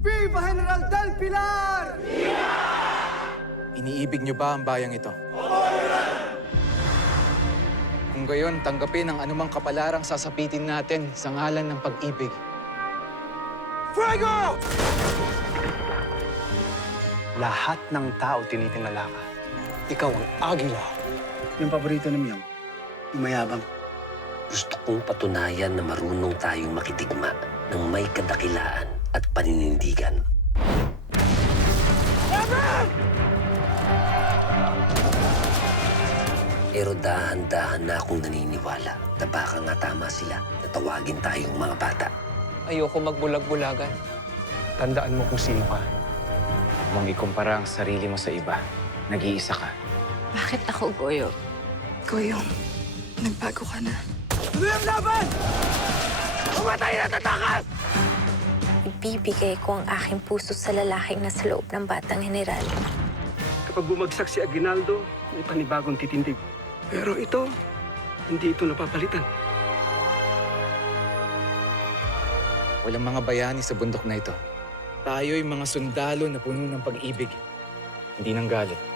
Viva General Del Pilar! Iniibig niyo ba ang bayang ito? Kung gayon, tanggapin ang anumang kapalarang sasapitin natin sa ngalan ng pag-ibig. Fuego! Lahat ng tao tinitingala ka. Ikaw ang agila. Yung paborito ni Miyang, yung mayabang. Gusto kong patunayan na marunong tayong makitigma ng may kadakilaan at paninindigan. Pero dahan-dahan na akong naniniwala na baka nga tama sila na tawagin tayong mga bata. Ayoko magbulag-bulagan. Tandaan mo kung sino ka. Huwag mong ikumpara ang sarili mo sa iba. Nag-iisa ka. Bakit ako, Goyo? Goyong, nagbago ka na. Tuloy ang laban! Pumatay na tatakas! Ibibigay ko ang aking puso sa lalaking nasa loob ng batang general. Kapag bumagsak si Aguinaldo, may panibagong titindig. Pero ito, hindi ito napapalitan. Walang mga bayani sa bundok na ito. Tayo'y mga sundalo na puno ng pag-ibig, hindi ng galit.